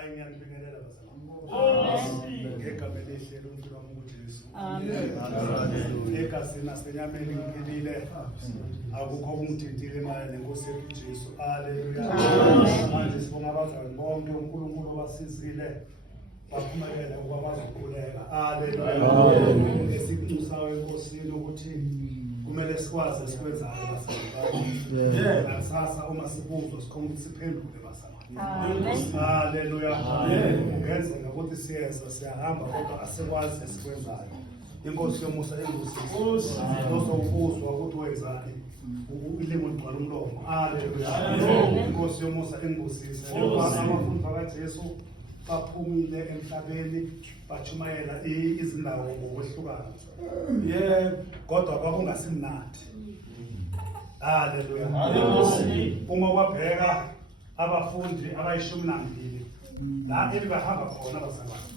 hayi ngiyanibingelela bazalwane ngegama elihle lomfika uJesu egazini asenyameni ngiphilile akukho okungithintile mayelana nenkosi yethu uJesu. Haleluya. Manje sibonga abazalwane bonke uNkulunkulu obasizile baphumelela ukuba bazokhuleka. Haleluya. Ngesinxusayo enkosini ukuthi kumele sikwazi esikwenzayo bazalwane. Nakusasa uma sibuzwa sikhona ukuthi siphendule bazalwane. Haleluya. Kungenzeka ukuthi siyahamba kodwa asikwazi esikwenzayo. Inkosi yomusa engusisi uzokuzwa ukuthi wenzani ulimi ligcwala umlomo. Haleluya. Inkosi yomusa engusisi abafundi bakaJesu baphumile emhlabeni bachumayela izindawo ngokwehlukana. Kodwa kwakungasimnandi. Haleluya. Uma wabheka abafundi abayishumi nambili la elibahamba khona bazalwane